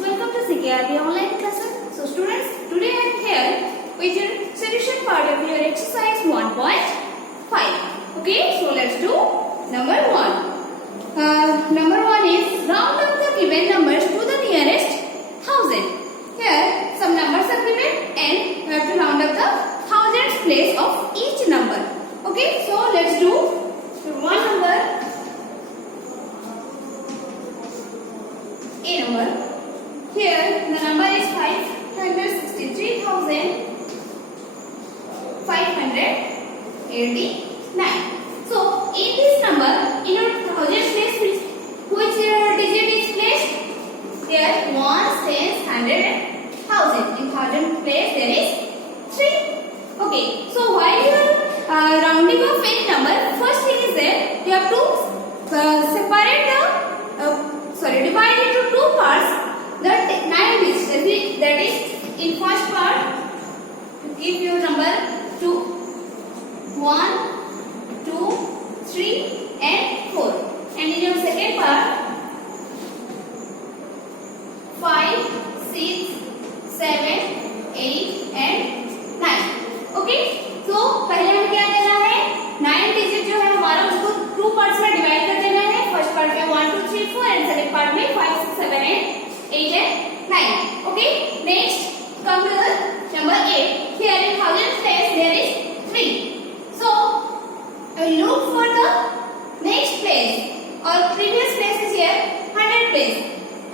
welcome to CKRB online classes. So students, today I am here with your solution part of your exercise 1.5. Okay, so let's do number 1. Number 1 is round up the given numbers to the nearest thousand. Here some numbers are given and you have to round up the thousands place of each number. Okay, so let's do one number. A number. Here the number is 563,589. So in this number, in our thousands place, which digit is placed? There ones, tens, hundred and thousand. In thousand place there is 3. Okay. So while you are rounding off any number, first thing is that you have to separate the divide into two parts. The 9 digits, that is in first part, give your number to 1, 2, 3 and 4. And in your second part, 5, 6, 7, 8 and 9. Okay. So पहले हमें क्या करना है, 9 digit जो है हमारा उसको 2 parts में डिवाइड कर देना है. फर्स्ट पार्ट में 1, 2, 3, 4 एंड सेकंड पार्ट में 5, 6, 7 and 8 and 9. Okay. Next, come to the number 8. Here in thousands place there is 3. So look for the next place. Or previous place is here 100 place.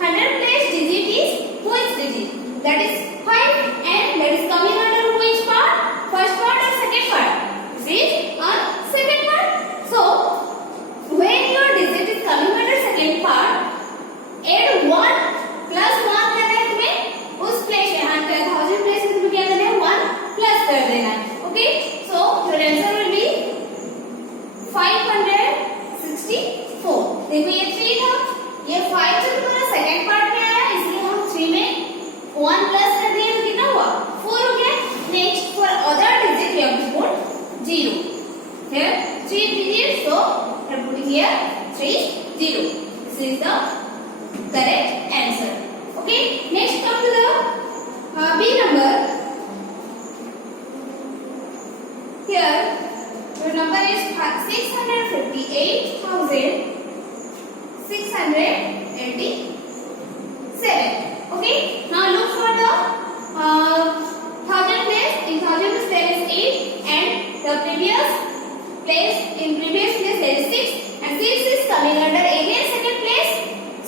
100 place digit is which digit? That is 5 and that is coming under which part? First part or second part? This is on second part. So when your digit is coming under second part, add 1 plus 1 करना है तुम्हें उस place में. हाँ, 1000 place में तुम्हें क्या करना है, 1 प्लस कर देना है. Okay. So your answer will be 564. देखो ये 3 था, ये 5 जो तुम्हारा सेकंड पार्ट में आया, इसलिए हम 3 में 1 प्लस कर दिए तो कितना हुआ, 4 हो गया. Next, for other digit you have to put 0. Here 3 digits, so I am putting here 3 0. This is the correct answer. Okay. Next, come to the B number. Here your number is 658,687. Okay. Now look for the thousand place. In thousand place there is 8 and the previous place, in previous place there is 6 and 6 is coming under again second place.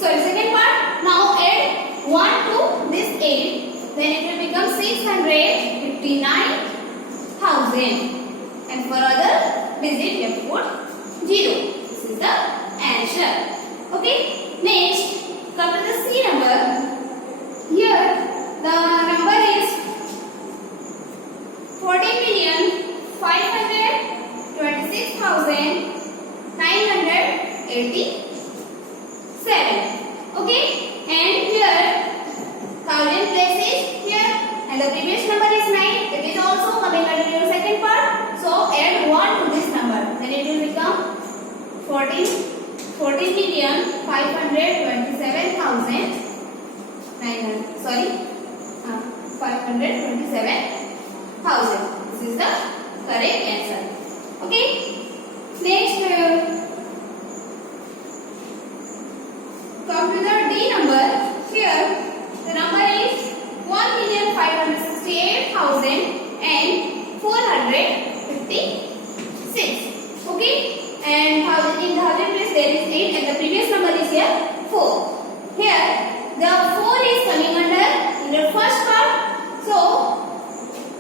Sorry, second part. Now add 1 to this 8, then it will become 659,000. And for other digit you have to put 0. This is the answer. Okay. Next, come to the C number. Here the number is 14,526,987. Okay. And here thousand place is here and the previous number is 9. It is also coming under your second part. So add 1 to this number. Then it will become 14,527,900. 527,000. This is the correct answer. Okay. Next, come to the D number. Here the number is 1,568,456. Okay. And in thousand place there is 8 and the previous number is here 4. Here the 4 is coming under in the first part. So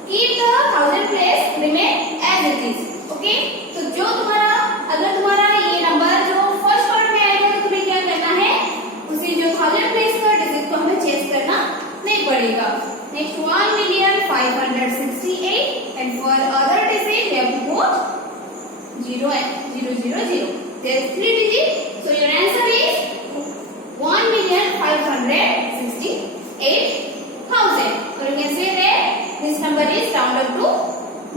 keep the thousand place remain as it is. Okay. तो जो तुम्हारा, अगर तुम्हारा ये number जो first part में आएगा तो तुम्हें क्या करना है, उसी जो थाउजेंड प्लेस का डिजिट को हमें चेंज करना नहीं पड़ेगा. Next 1,568 and for other digit you have to put 0 and 0 0 0. There is 3 digits, so your answer is 1,568,000. So you can say that this number is round up to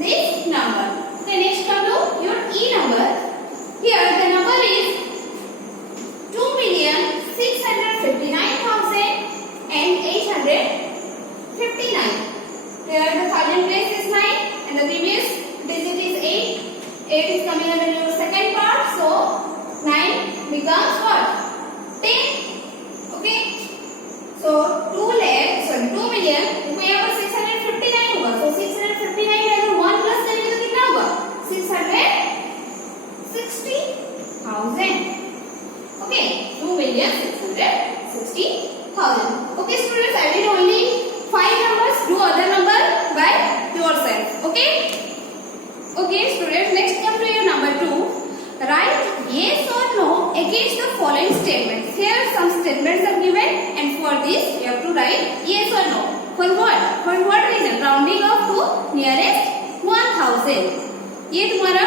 this number. Okay. Next, come to your E number. Here the number is 2,659,000 and So 2 million, देखो यहाँ पर 659 होगा, so 659 में अगर 1 plus करेंगे तो कितना होगा? 660,000. Okay, 2,660,000. Okay, students, I did only 5 numbers. Do other number by yourself. Okay. Okay, students. Next, come to your number 2. Write yes or no against the following statements. Here some statements are given, and for this you have to write yes or no. For what? For what reason? Rounding off to nearest 1000. ये तुम्हारा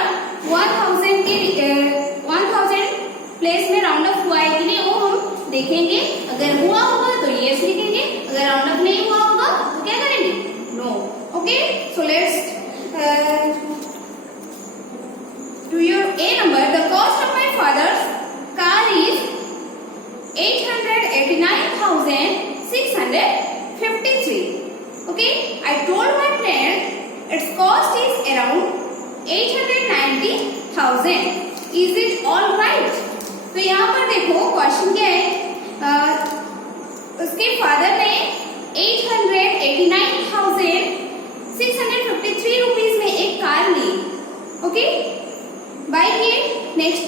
1000 के 1000 place में round of हुआ है कि नहीं वो हम देखेंगे. अगर हुआ होगा तो yes लिखेंगे, अगर राउंड ऑफ नहीं हुआ होगा तो क्या करेंगे? No. Okay. So let's to your A number. The cost of my father's car is 889,653. Okay. I told my friend its cost is around 890,000. Is it all right? तो यहाँ पर देखो क्वेश्चन क्या है. उसके फादर ने 889,653 रुपीज में एक कार ली. ओके. बाय किए. नेक्स्ट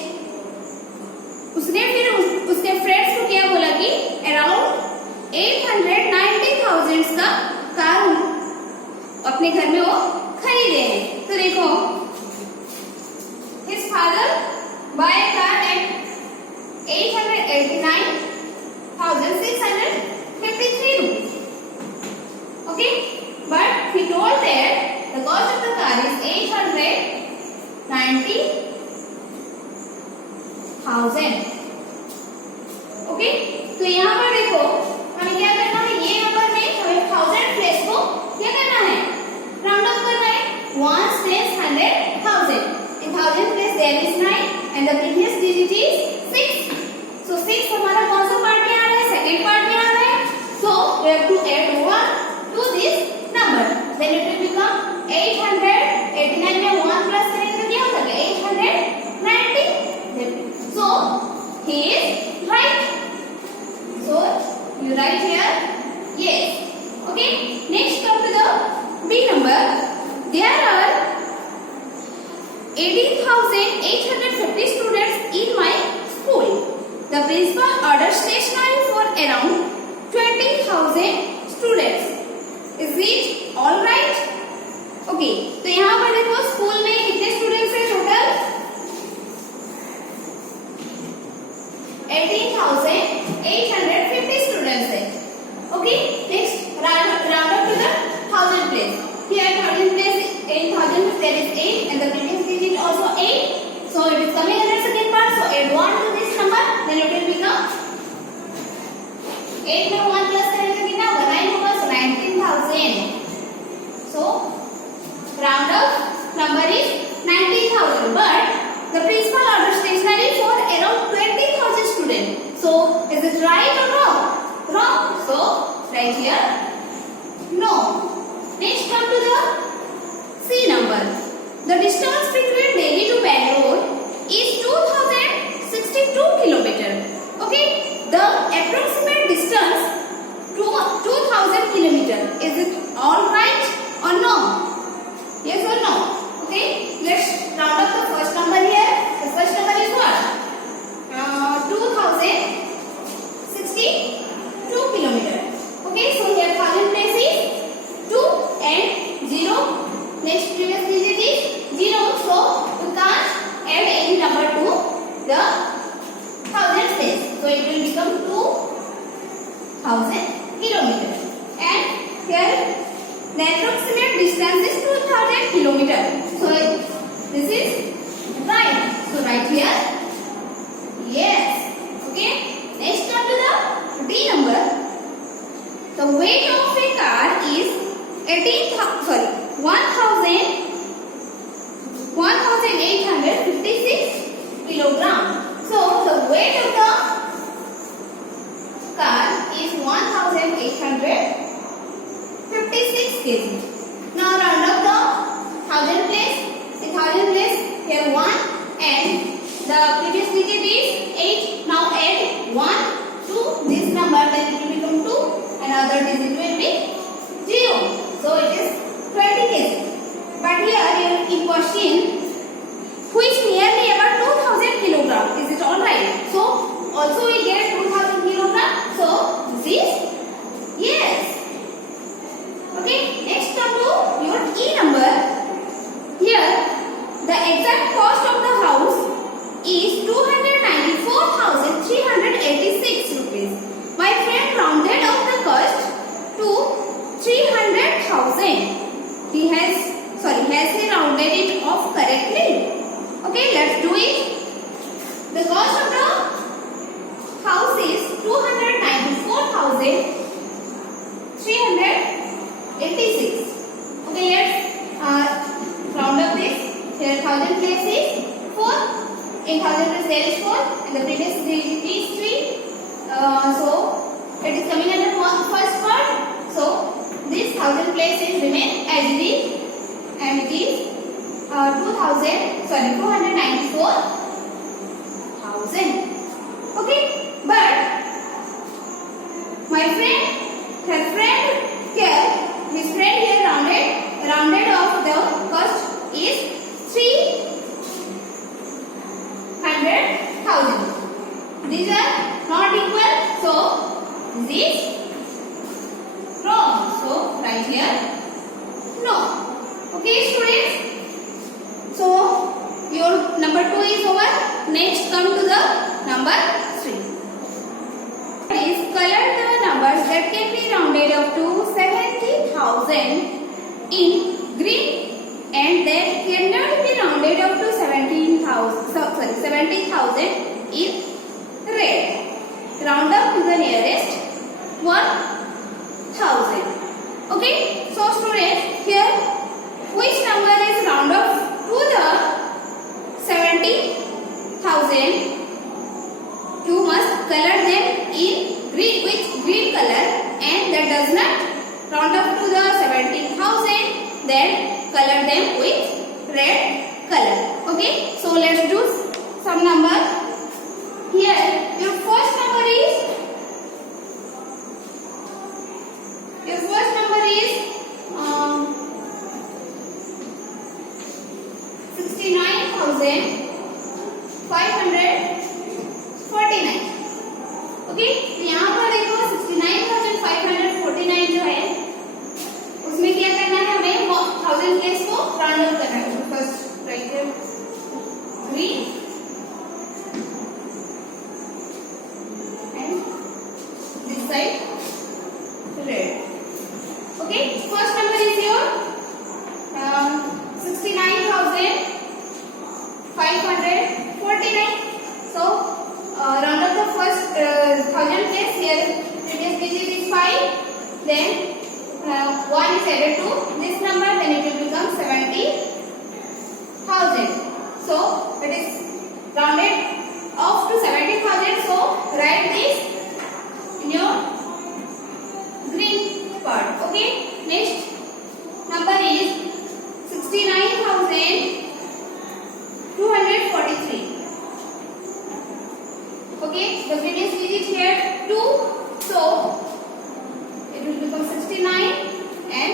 उसने फिर उसके फ्रेंड्स को क्या बोला कि अराउंड 890,000 का कार अपने घर में वो खरीदे हैं. तो देखो his father buy a car at 889,653 rupees. Okay, but he told that the cost of the car is 890,000. Okay, तो यहाँ पर देखो हमें क्या करना है. ये नंबर में हमें 1000 प्लेस को क्या करना है? राउंड ऑफ करना है. 1 place 100,000. In 1000 place there is 9 and the previous digit is 6. So 6 हमारा कौन सा पार्ट में आ रहा है? सेकंड पार्ट में आ रहा है. So we have to add 1 to this number. Then it will become 889 में 1 प्लस करेंगे तो क्या हो जाएगा? 890. So he is right. So you write here yes. Okay. Next come to the B number. There are 18,850 students in my school. The principal ordered stationery for around 20,000 students. Is it all right? Okay. तो यहाँ पर देखो school में कितने students हैं total? 18,850 students हैं. Okay. Next round up to the 1000 place. Here 1000 place, 8,000 there is 8 and the previous digit also 8. So it is coming under second part. So add 1 to this number, then it will become 8 में 1 plus करेंगे तो कितना होगा? 9 होगा. So 19,000. So round up number is 19,000. But the principal ordered stationery for around 20,000 students. So is it right or wrong? Wrong. So right here no. Next come to the C number. The distance between Delhi to Bangalore is 2,062 kilometer. Okay. The approximate distance to 2,000 kilometer. Is it all right or no? Yes or no? Okay. Let's round up the first number here. The first number is what? 2,062 kilometer. Okay. So here 1000 place is 2 and 0. Next previous digit is 0. So you can't add any number to the 1000 place. So it will become 2,000 kilometer. And here the approximate distance is 2,000 kilometer. So this is right. So right here yes. Okay. Next come to the D number. The weight of a car is 1,856 kilogram. So the weight of the car is 1,856 kg. Now round up the 1000 place. The 1000 place here 1 and the previous digit is 8. Now add 1 to this number, then it will become 2. other digit will be 0. So it is 20 kg. But here in question, which nearly about 2000 kilogram. Is it all right? So also we get 2000 kilogram. So this is yes. Okay. Next come to your E number. Here the exact cost of the house is 294,386 rupees. My friend rounded off the cost to 300,000. Has he rounded it off correctly? Okay, let's do it. The cost of the house is 294,386. Okay, let's round up this. Here 1000 place is 4. In 1000 place there is 4 and the previous digit is 3. So it is coming under first part. So this 1000 places remain as it is and it is 294,000. Okay, but my friend, his friend here rounded off the cost is 300,000. These are not equal, so this is wrong. So right here, no. Okay, students. So your number 2 is over. Next, come to the number 3. Please color the numbers that can be rounded up to 70,000 in green and that cannot be rounded up to 70,000 in red. Round up to the nearest 1,000. Okay, so students, here which number is round up to the 70,000? You must color them in green with green color, and that does not round up to the 70,000, then color them with red color. Okay, so let's do some number. Here your first number is 69,549. Okay, तो यहाँ पर देखो 69,549 जो है उसमें क्या करना है, हमें 1000 प्लेस को राउंड अप करना है. First right here 3 and this side red. Okay, first number is your 69,549. So round up the first 1000 place. Here previous digit is 5, then 1 is added to this number, then it will become 70,000. So it is rounded off to 70,000. So write this in your green part. Okay, next number is 69,243. Okay, the previous digit here 2, so it will become 69, and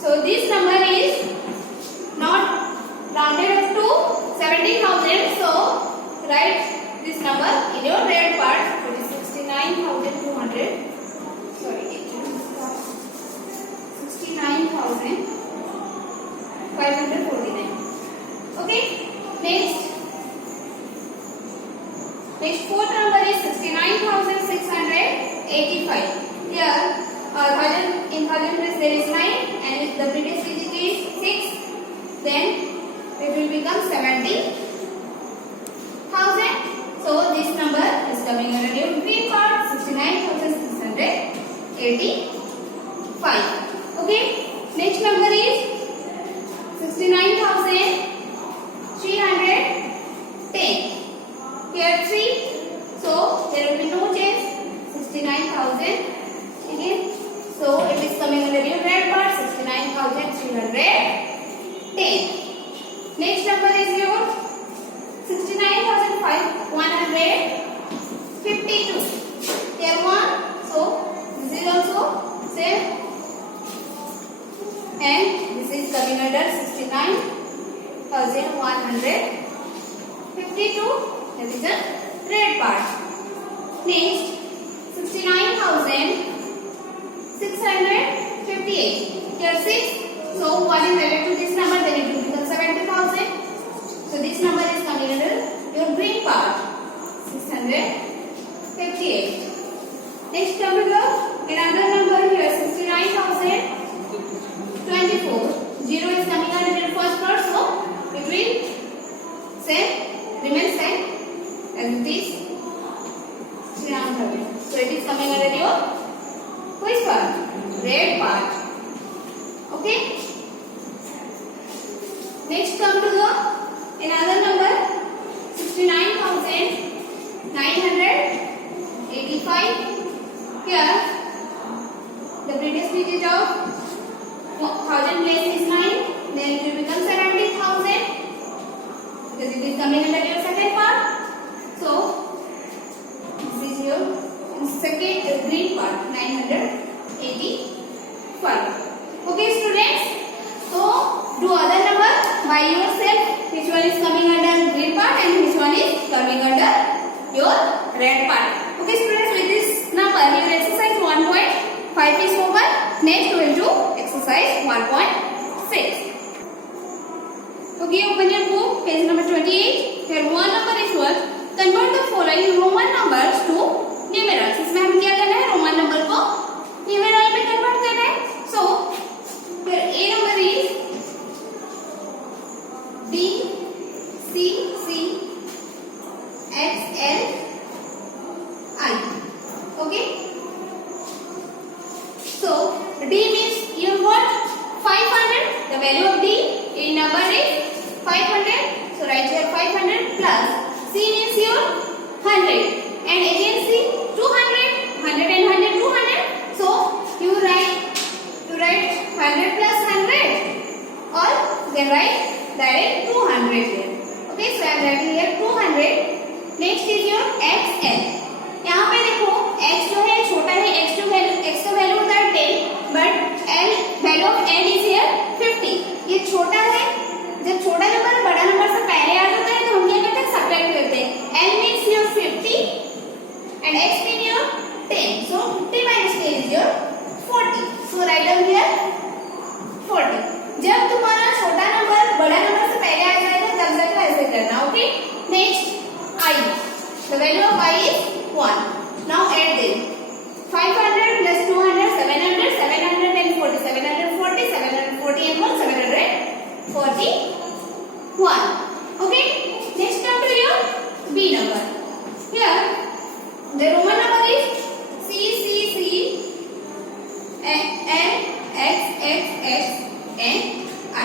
so this number is not rounded up to 70,000. So write this number in your red part. It is 69,200. Sorry, 69,549. Okay, next fourth number is 69,685. Here in 1000 place there is 9 and the previous digit is 6, then it will become 70,000. So this number is coming under your green part, 69,685. Okay, next number is 69,310. Here 3, so there will be no change. 69,000 again. So it is coming under your red part, 69,310. Next number is your 69,152. Here 1, so 70,658. Here 6. So 1 is added to this number, then it will become 70,000. So this number is coming under your green part. 658. Next come to the another number here, 69,024. 0 is coming under your first part, so it will remain same as it is. So it is coming under your which part? Red part. Okay. Next come to the another number, 69,985. Here the previous digit of 1000 place is 9, then it will become 70,000 because it is coming under your second part. So this is your second green part, 985. Okay students, so do other number by yourself, which one is coming under green part and which one is coming under your red part. Okay students, with this number your exercise 1.5 is over. Next we will do exercise 1.6. Okay, open your book, page number 28. Here one number is what? Convert the following Roman numbers to numerals. इसमें हम क्या करना है? Roman number को numeral में convert करना है. So here A number is D C C X L I. Okay. So D means your what? 500. The value of D in number is 500. So write here 500 plus C means your 100 and again C 200. 100 and 100 200. So you write 100 plus 100 or you can write direct 200 here. Okay, so I am writing here 200. Next is your XL. यहाँ पे देखो x जो है छोटा है, x का value होता है 10, but value of n is here 50. ये छोटा है, जब छोटा नंबर बड़ा नंबर से पहले आ जाता है तो हम क्या करते हैं? सब्ट्रैक्ट करते हैं. n means your 50 and x means your 10. So 50 minus 10 is your 40. So write down here 40. जब तुम्हारा छोटा नंबर बड़ा नंबर से पहले आ जाएगा तब जाकर ऐसे करना. Okay. Next I. The value of I is 1. Now add them. 500 plus 200, 700, 740, 740, 740 and 1, 741. Okay. Next come to your B number. Here the Roman number is C C C N X X X N I.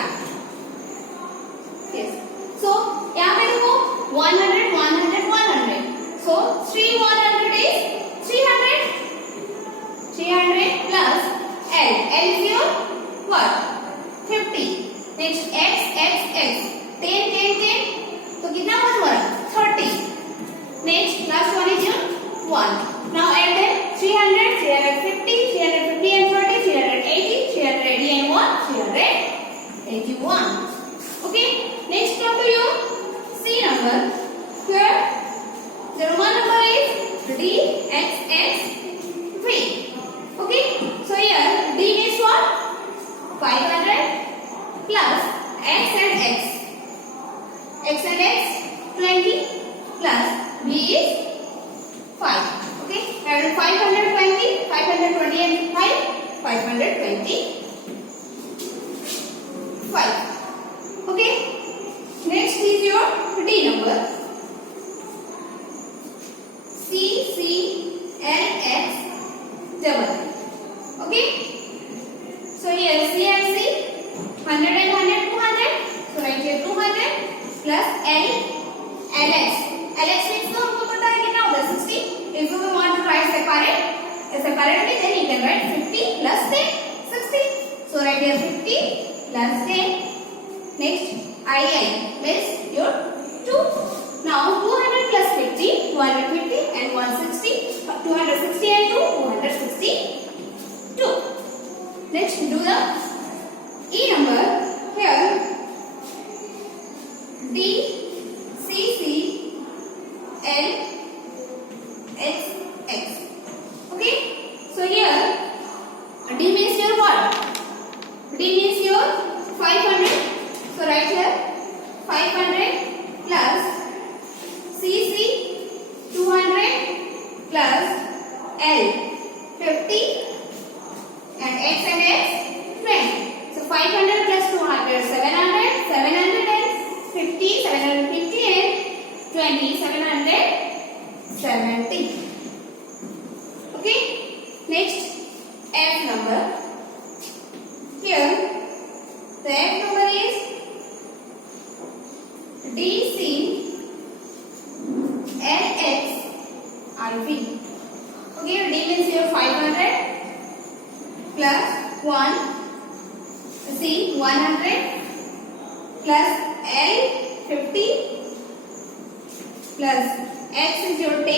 Yes. So यहाँ पे देखो 100, 100, 100. So 100 is 300. 300 plus L. L is your what? 50. Next X X X. 10, 10, 10. तो कितना हो तुम्हारा? 30. Next last one is your 1. Now add them. 300, 350, 350 and 30, 380, 380 and 1, 381. Okay. Next come to your C number. Here the Roman number is D X X V. Okay. So here D means what? 500 plus X and X. X and X 20 plus V is 5. Okay. And 520, 520 and 5, 525. Okay. Next is your D number. C C N X double. Okay. So here C and C 100 and 100 200. So write here 200 plus L LX. LX means तो हमको पता है कितना होगा 60. If you want to write separately, then you can write 50 plus 10 60. So write here 50 plus 10. Next II means your 2. Now 200 plus 50, 250 and 160, 260 and 2, 262. Next do the E number. Here D C C L X X. Okay. So 500 plus CC 200 plus L 50 and X 20. So 500 plus 200 700, 750, 750 and 20 770. Okay. Next F number. Here the F number is DC LX IV. Okay, D means your 500 plus 1 C 100 plus L 50 plus X is your 10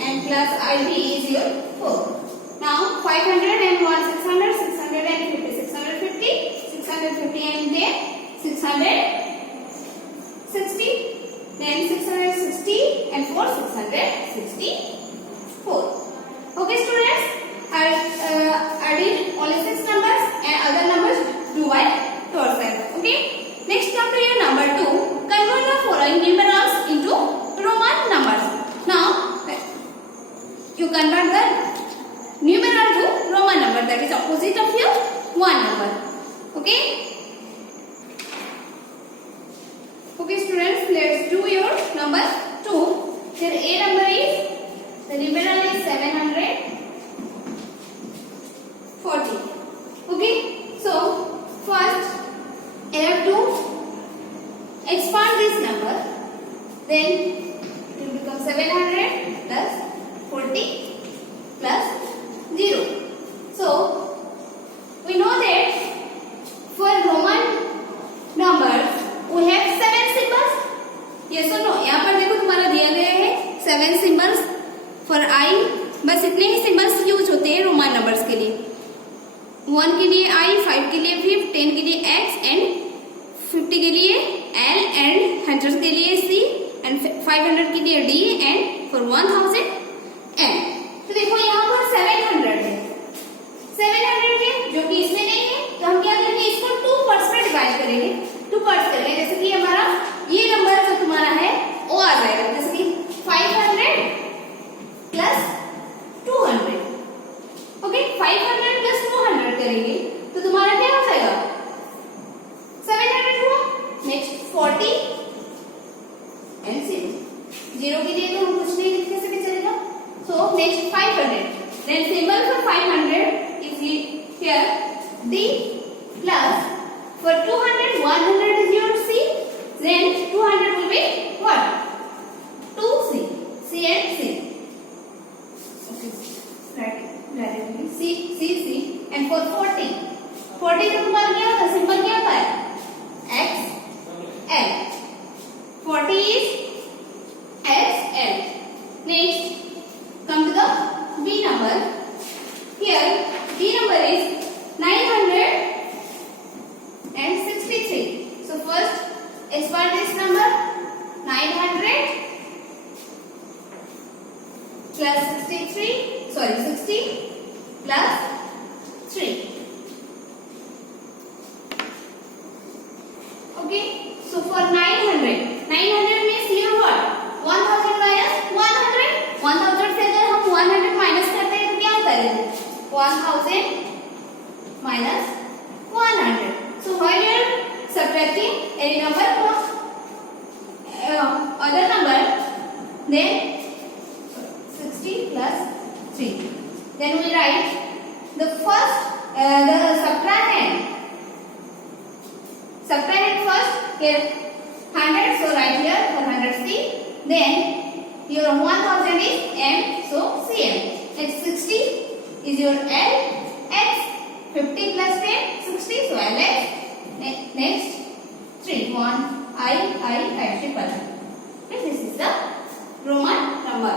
and plus IV is your 4. Now 500 and 1 600, 650, 650, 650 and then 660, then 660 and 4 664. Okay students, I did only 6 numbers and other numbers do by yourself. Okay. Next come to your number 2. Convert the following numerals into Roman numbers. Now you convert the numeral to Roman number, that is opposite of your 1 number. Okay. Okay students, let's do your number 2. Here A number is, the numeral is 740. Okay. So first I have to expand this number, then it will become 700 plus 40 plus 0. So we know that for Roman numbers we have 7 symbols. Yes or no? यहाँ पर देखो तुम्हारा दिया गया है 7 symbols for I. बस इतने ही symbols use होते हैं रोमन नंबर्स के लिए. 1 के लिए I, 5 के लिए 5, 10 के लिए X and 50 के लिए L and 100 के लिए C and 500 के लिए D and for 1000 M. तो देखो यहाँ पर 700 है, 700 है जो कि इसमें नहीं है, तो हम क्या करेंगे, इसको 2 पार्ट्स में डिवाइड करेंगे. 2 पार्ट्स करेंगे, जैसे कि हमारा ये नंबर जो तुम्हारा है वो आ जाएगा, जैसे कि 500 प्लस 200. ओके, 500 प्लस 200 करेंगे तो तुम्हारा क्या हो जाएगा, 700 हुआ. नेक्स्ट 40 एंड 0 के लिए तो हम कुछ नहीं लिखने से भी चलेगा. So next 500. Then symbol for 500 is here D plus for 200 100 is your C. Then 200 will be what? 2C. C and C. Okay. Directly C C C and for 40. 40 का तुम्हारा क्या होता है? Symbol क्या होता है? X L. 40 is X L. Next. Come to the B number. Here B number is 963. So first expand this number, 900 plus 60 plus 3. Okay, so for 900 means here what? 1000 minus 100. 1000 से अगर हम 100 माइनस करते हैं तो क्या होता है, 1000 minus 100. So while you are subtracting any number from other number, then 60 plus 3. Then we write the first the subtrahend. Subtrahend first here 100. So write here 100C. Then your 1000 is M, so CM. Next 60 is your L, X. 50 plus 10, 60, so LX. Next 3, 1, I, triple. Okay, this is the Roman number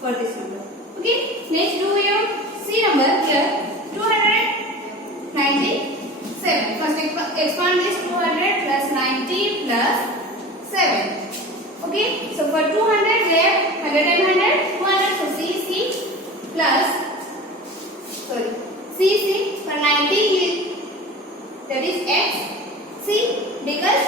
for this number. Okay, next do your C number here, 297. First expand this 200 plus 90 plus 7. Okay, so for 200 there 100 and 100, 200, so CC plus CC for 90 is, that is X C, because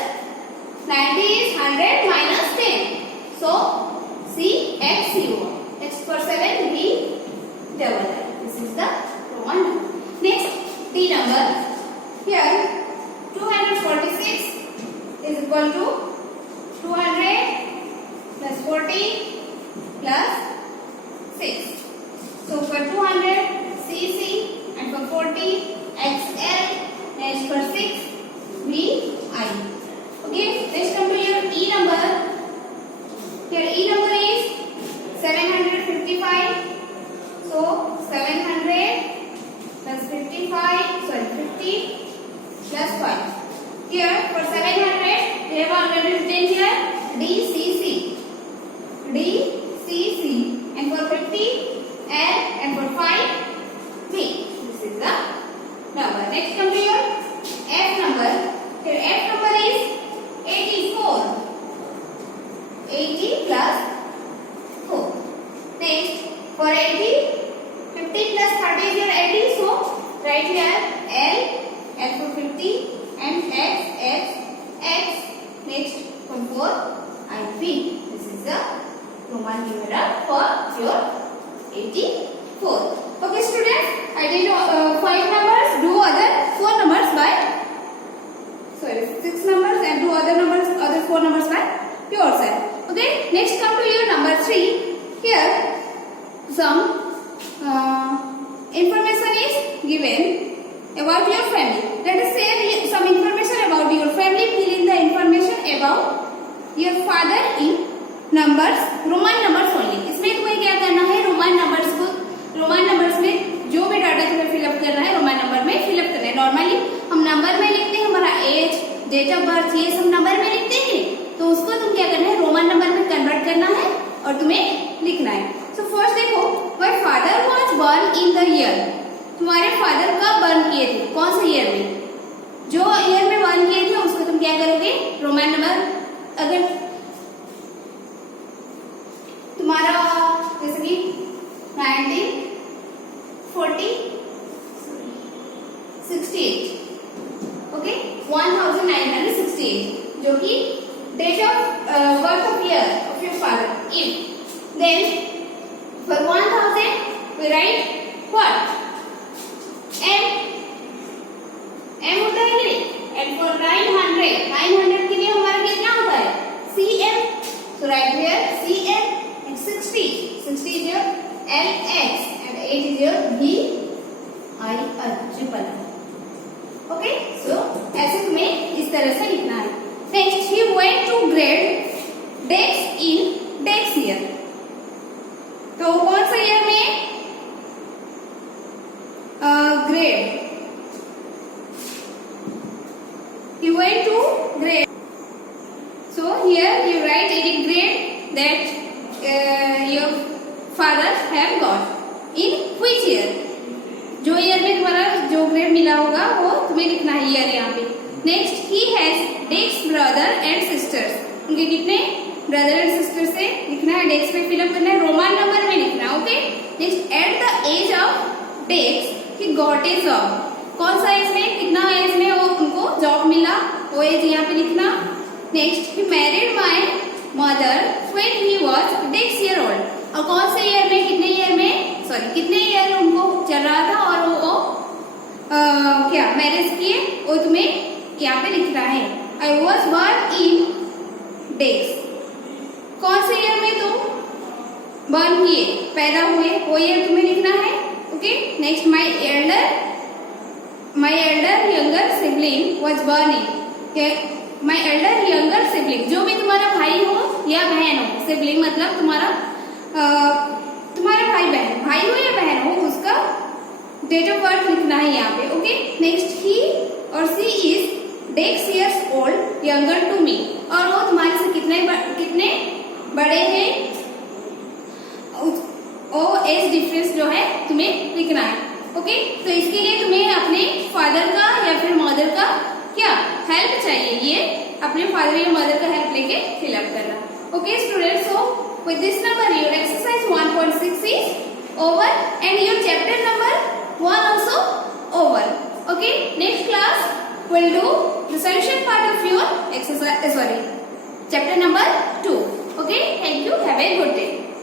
double I. This is the Roman number. Next, D number. Here 246 is equal to 200 plus 40 plus 6. So for 200 CC and for 40 XL and for 6 VI. Okay, let's come to your E number. Your E number is 755. So 700 plus 55, sorry 50 plus 5. Here for 700 we have already written here DCC. DCC and for 50 L and for 5 V. This is the number. Next come to your F number. Your F number is 84. 80 plus 4. Next for 80, 50 plus 30 is your 80. So write here L, L for 50 and X. Next for 4 IP. This is the Roman numeral for your 84. Okay students, I did 5 numbers. Do other 4 numbers by 6 numbers and do other 4 numbers by yourself. Okay, next come to your number 3. Here some information is given about your family. Let us say some information about your family. Fill in the information about your father in numbers, Roman numbers only. इसमें तुम्हें क्या करना है, Roman numbers में जो भी data तुम्हें fill up करना है रोमन नंबर में फिलअप करना है. नॉर्मली हम नंबर में लिखते हैं, हमारा एज, डेट ऑफ बर्थ, ये सब नंबर में लिखते हैं. तो उसको तुम क्या करना है, रोमन नंबर में कन्वर्ट करना है और तुम्हें लिखना है. सो फर्स्ट देखो, my father was born in the year. तुम्हारे फादर कब बर्न किए थे, कौन से ईयर में, जो ईयर में बर्न किए थे उसको तुम क्या करोगे, रोमन नंबर. अगर तुम्हारा जैसे कि 1968, ओके, 1968 जो कि date of birth of year of your father. If then for 1000 we write what, m होता है नहीं. and for 900 के लिए हमारा कितना होता है, cm. so write here cm. and 60 is your lx and 8 is your vi triple. okay, so ऐसे तुम्हें इस तरह से लिखना है. next, he went to grade dex in dex year. तो कौन सा ईयर में, grade. He went to grade. So here you write any grade that your father have got in which year. जो ईयर में तुम्हारा जो ग्रेड मिला होगा वो तुम्हें लिखना है ईयर यहाँ पे. Next, he has Dex brother and sisters. उनके कितने ब्रदर एंड सिस्टर से लिखना है, डेक्स पे फिलअप करना है, रोमन नंबर में लिखना है. Okay, next, at the age of X he got a job. कौन सा एज में, कितना एज में वो उनको जॉब मिला, वो एज यहाँ पे लिखना. Next, he married my mother when he was X year old. और कौन से ईयर में, कितने ईयर में उनको चल रहा था और वो क्या मैरिज किए, वो तुम्हें यहाँ पे लिखना है. आई वॉज बर्न इन डेक्स. कौन से ईयर में तुम बर्न किए, पैदा हुए, वो ईयर तुम्हें लिखना है. Okay, next, my Elder younger sibling was born in. My Elder younger sibling, जो भी तुम्हारा भाई हो या बहन हो, सिबलिंग मतलब तुम्हारा भाई हो या बहन हो, उसका डेट ऑफ बर्थ लिखना है यहाँ पे. ओके, नेक्स्ट, ही और सी इज डेक्स years old younger to me. और वो तुम्हारे से कितने बड़े हैं, वो एज डिफरेंस जो है तुम्हें लिखना है. ओके, तो इसके लिए तुम्हें अपने फादर का या फिर मदर का क्या हेल्प चाहिए, ये अपने फादर या मदर का हेल्प लेके फिलअप करना. Okay students, so with this number your exercise 1.6 is over and your chapter number 1 also over. Okay, next class will do the solution part of your exercise, chapter number 2. Okay, thank you, have a good day.